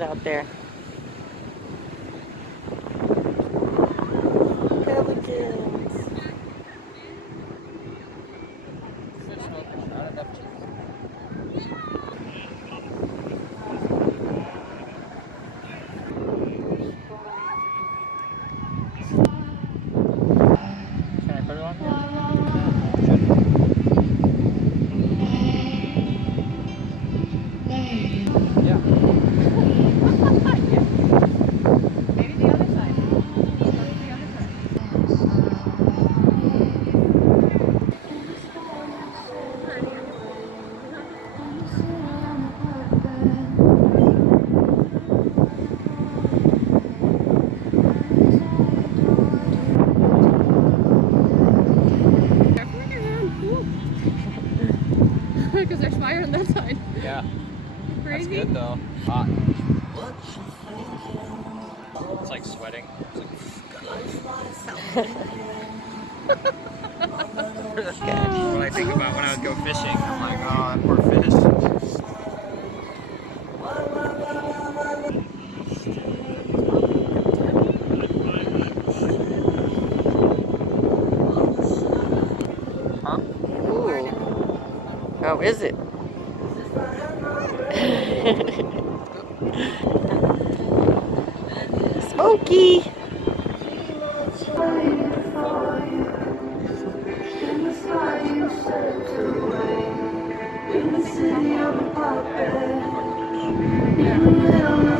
pelicans out there. Pelicans. Can I put it on here? Yeah. Maybe the other side. Go to the other side. Careful with your hand. Because there's fire on that side. Yeah. That's Crazy. good though. Hot. It's like sweating. It's like what I think about when I would go fishing. I'm like, oh, that poor fish. Huh? Ooh. How is it? Smoky. Yeah.